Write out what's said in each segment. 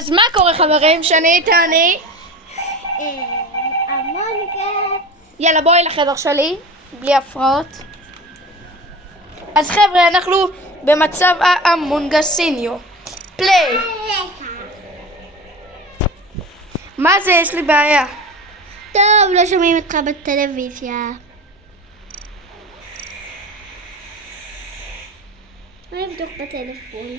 אז מה קורה חברים? שני תעני. אמונגה. יאללה בואי לחדר שלי, בלי הפרעות. אז חבר'ה, אנחנו במצב האמונגסיניו. פליי. מה זה? יש לי בעיה. טוב, לא שומעים אותך בטלוויזיה. בוא נבדוק בטלפון.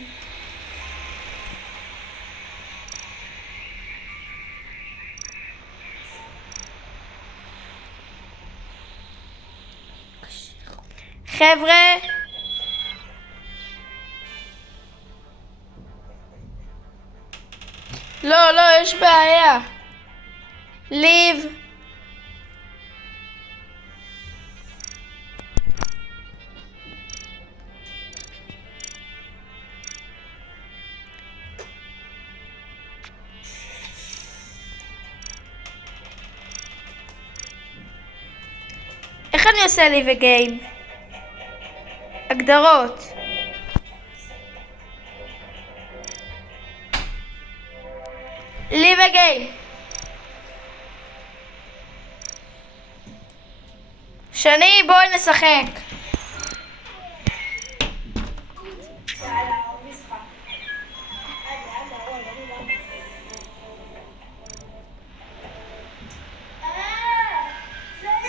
חבר'ה, לא, יש בעיה. ליב. איך אני עושה ליב אגיין? הגדרות. ליב אגיין. שני, בואי נשחק.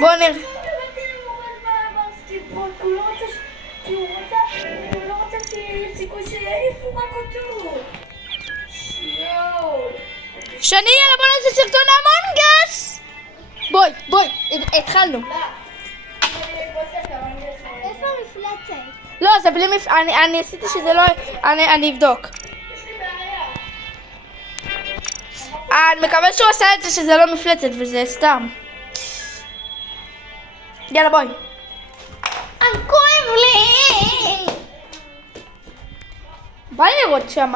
בואו נראה. הוא לא רוצה שיהיה סיכוי שיעיפו רק אותו. שני, יאללה בוא נעשה סרטון המונגס. בואי, התחלנו. איפה המפלצת? לא, זה בלי אני עשיתי שזה לא... אני אבדוק. יש לי בעיה. אני מקווה שהוא עשה את זה שזה לא מפלצת וזה סתם. יאללה בואי. כואב לי. בא לי לראות שם.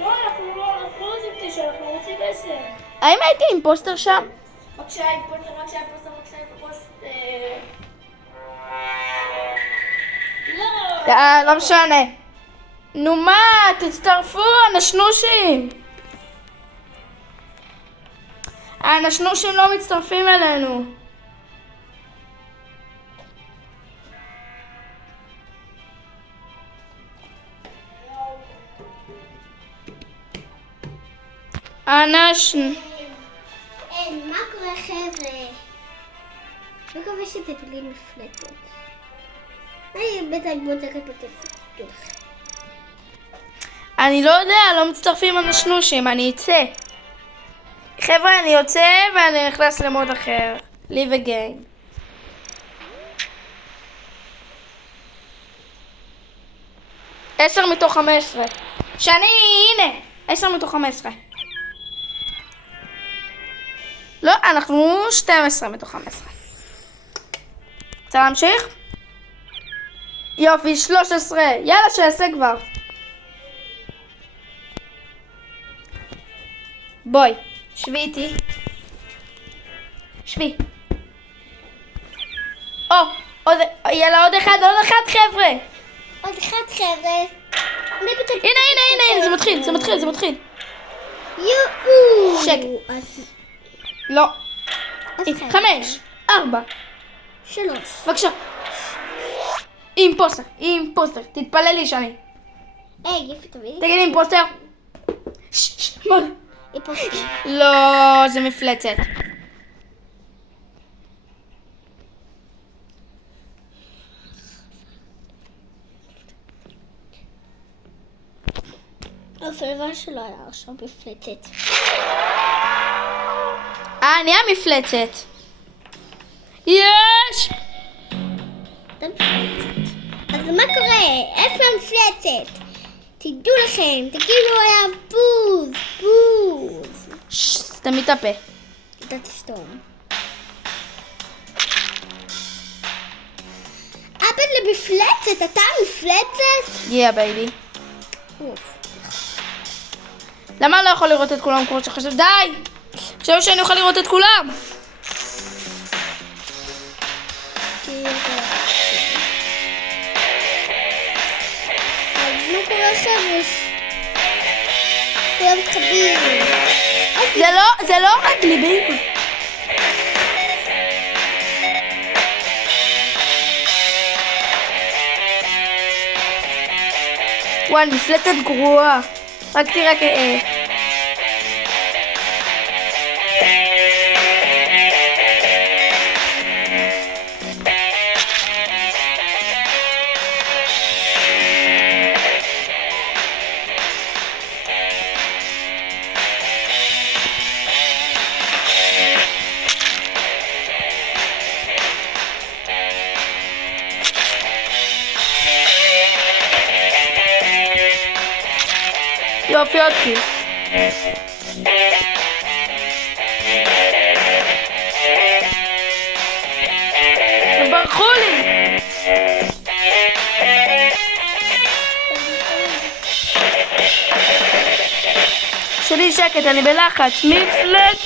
לא, אנחנו לא רוצים 9, אנחנו רוצים 10. האם הייתי אימפוסטר שם? בבקשה, אימפוסטר. לא. לא משנה. נו מה, תצטרפו, הנשנושים. הנשנושים לא מצטרפים אלינו. מה קורה חבר'ה? מקווה שזה בלי מפלצת. אני בטח בודקת בטלפון. אני לא יודע, לא מצטרפים הנשנושים, אני אצא. חבר'ה, אני יוצא ואני נכנס למוד אחר. ליב אגיין. עשר מתוך 15. שני, הנה! 10 מתוך 15. לא, אנחנו 12 מתוך 15. רוצה להמשיך? יופי, 13. יאללה, שיעשה כבר. בואי, שבי איתי. שבי. יאללה, עוד אחד חבר'ה. עוד אחד חבר'ה. הנה, זה מתחיל. יואו. שקט. לא. 5, 4. 3. בבקשה. אימפוסטר. תתפללי שני. יפה תביא. תגידי אימפוסטר. מה? לא, זה מפלצת. הסביבה שלו היה עכשיו מפלצת. נהיה מפלצת. יש! אז מה קורה? איפה המפלצת? תדעו לכם, תגידו עליו בוז. סתמי את הפה. אתה תסתום. אבא למפלצת, אתה מפלצת? בייבי. למה אני לא יכול לראות את כולם כמו שחשב? די! חשבתי שאני אוכל לראות את כולם. מה קורה עכשיו? כולם מתחבאים. זה לא רגלי, באמא. וואי, מפלצת גרועה. רק תראה יופי אותי. הם ברחו לי. שלי שקט, אני בלחץ. מפלט.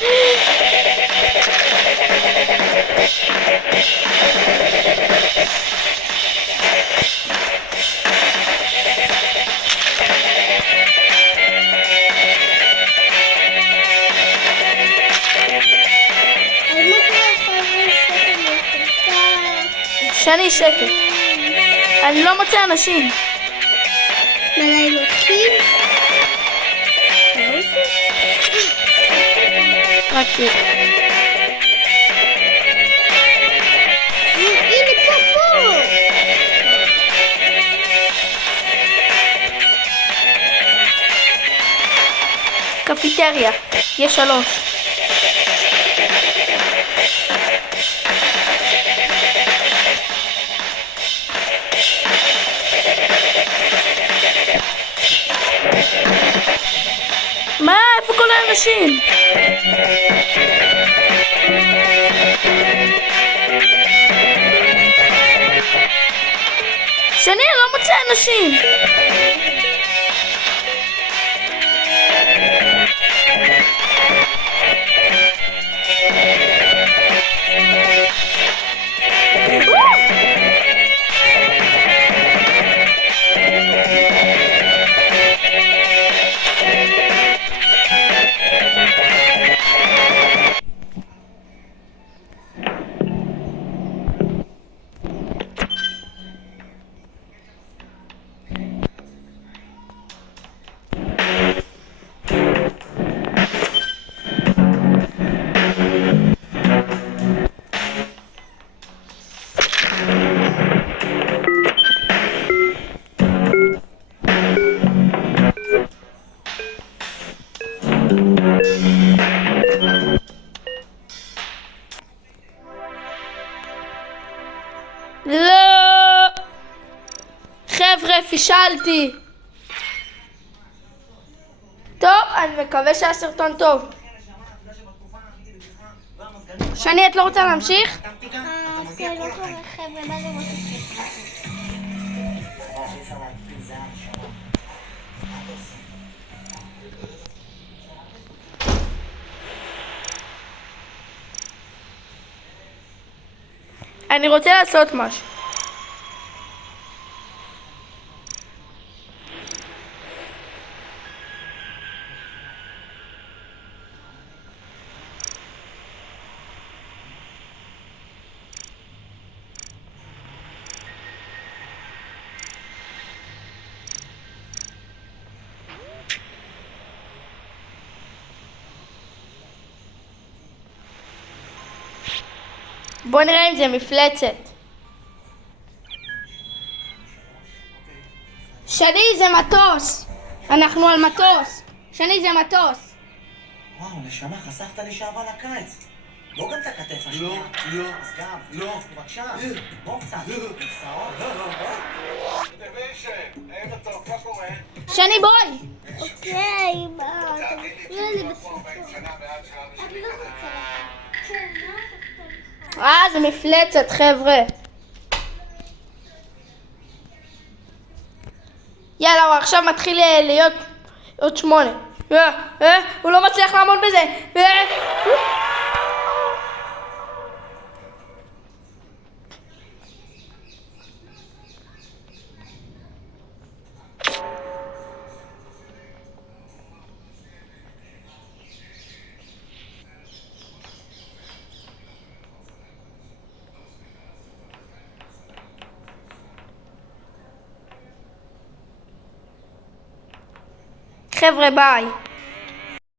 שני שקט. אני לא מוצא אנשים. מלא לוקחים? רק תראה. הנה פה. קפיטריה. יש 3. מה? איפה כל האנשים? שני, אני לא מוצא אנשים. לא! חבר'ה, פישלתי. טוב, אני מקווה שהסרטון טוב. שני, את לא רוצה להמשיך? זה לא קורה, חבר'ה, מה זה מוסיף? אני רוצה לעשות משהו. בוא נראה אם זה מפלצת. שני, זה מטוס. אנחנו על מטוס. שני, זה מטוס. וואו, נשמה, חסכת לי שעבר לקיץ. בוא גם את הכתף השנייה. לא. אז גם. לא. בבקשה. בוא קצת. כיסאות. שני, בואי. אוקיי, מה? אתה מפריע לי בסרטון. אני לא רוצה לך. זה מפלצת, חבר'ה. יאללה, הוא עכשיו מתחיל להיות עוד 8. הוא לא מצליח לעמוד בזה. חבר'ה ביי.